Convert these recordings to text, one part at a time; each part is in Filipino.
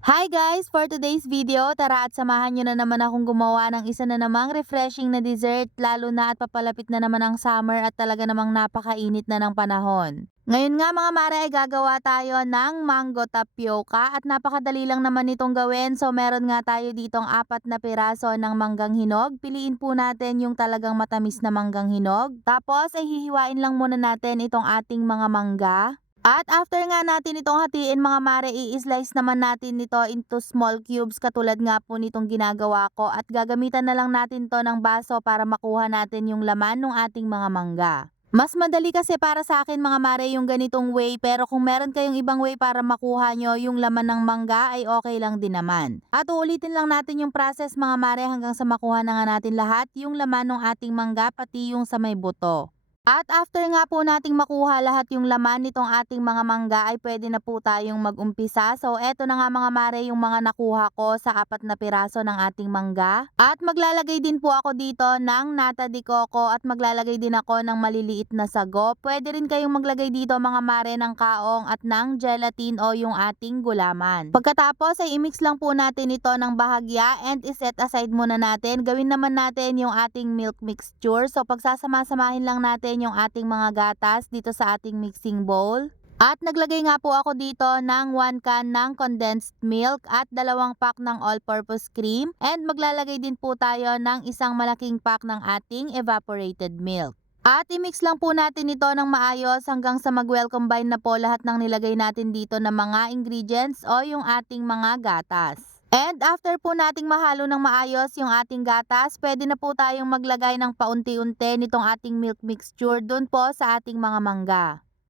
Hi guys! For today's video, tara at samahan nyo na naman akong gumawa ng isa na namang refreshing na dessert lalo na at papalapit na naman ang summer at talaga namang napakainit na ng panahon. Ngayon nga mga mare ay gagawa tayo ng mango tapioca at napakadali lang naman itong gawin. So meron nga tayo ditong 4 na piraso ng manggang hinog. Piliin po natin yung talagang matamis na manggang hinog. Tapos ay hihiwain lang muna natin itong ating mga mangga. At after nga natin itong hatiin mga mare, i-slice naman natin nito into small cubes katulad nga po nitong ginagawa ko at gagamitan na lang natin to ng baso para makuha natin yung laman ng ating mga mangga. Mas madali kasi para sa akin mga mare yung ganitong way, pero kung meron kayong ibang way para makuha nyo yung laman ng mangga ay okay lang din naman. At uulitin lang natin yung process mga mare hanggang sa makuha na nga natin lahat yung laman ng ating mangga pati yung sa may buto. At after nga po nating makuha lahat yung laman nitong ating mga mangga ay pwede na po tayong mag-umpisa. So eto na nga mga mare yung mga nakuha ko sa 4 na piraso ng ating mangga. At maglalagay din po ako dito ng nata de coco at maglalagay din ako ng maliliit na sago. Pwede rin kayong maglagay dito mga mare ng kaong at ng gelatin o yung ating gulaman. Pagkatapos ay imix lang po natin ito ng bahagya and iset aside muna natin. Gawin naman natin yung ating milk mixture. So pagsasama-samahin lang natin yung ating mga gatas dito sa ating mixing bowl. At naglagay nga po ako dito ng 1 can ng condensed milk at 2 pack ng all-purpose cream. And maglalagay din po tayo ng isang malaking pack ng ating evaporated milk. At i-mix lang po natin ito ng maayos hanggang sa mag-well combine na po lahat ng nilagay natin dito na mga ingredients o yung ating mga gatas. And after po nating mahalo ng maayos yung ating gatas, pwede na po tayong maglagay ng paunti-unti nitong ating milk mixture dun po sa ating mga mangga.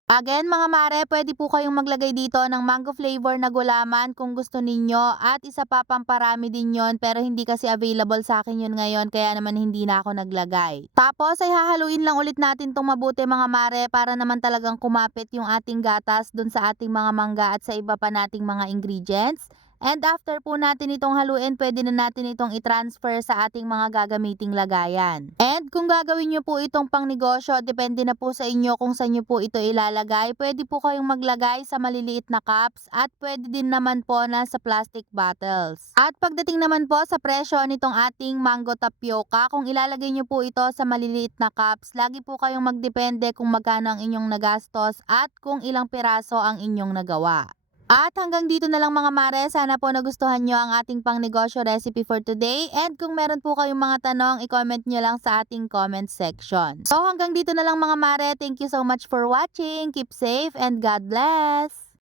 Again mga mare, pwede po kayong maglagay dito ng mango flavor na gulaman kung gusto ninyo at isa pa pamparami din yon, pero hindi kasi available sa akin yun ngayon kaya naman hindi na ako naglagay. Tapos ay hahaluin lang ulit natin tong mabuti mga mare para naman talagang kumapit yung ating gatas dun sa ating mga mangga at sa iba pa nating mga ingredients. And after po natin itong haluin, pwede na natin itong i-transfer sa ating mga gagamiting lagayan. And kung gagawin nyo po itong pangnegosyo, depende na po sa inyo kung saan nyo po ito ilalagay. Pwede po kayong maglagay sa maliliit na cups at pwede din naman po na sa plastic bottles. At pagdating naman po sa presyo nitong ating mango tapioca, kung ilalagay nyo po ito sa maliliit na cups, lagi po kayong magdepende kung magkano ang inyong nagastos at kung ilang piraso ang inyong nagawa. At hanggang dito na lang mga mare, sana po nagustuhan nyo ang ating pangnegosyo recipe for today. And kung meron po kayong mga tanong, i-comment nyo lang sa ating comment section. So hanggang dito na lang mga mare, thank you so much for watching. Keep safe and God bless!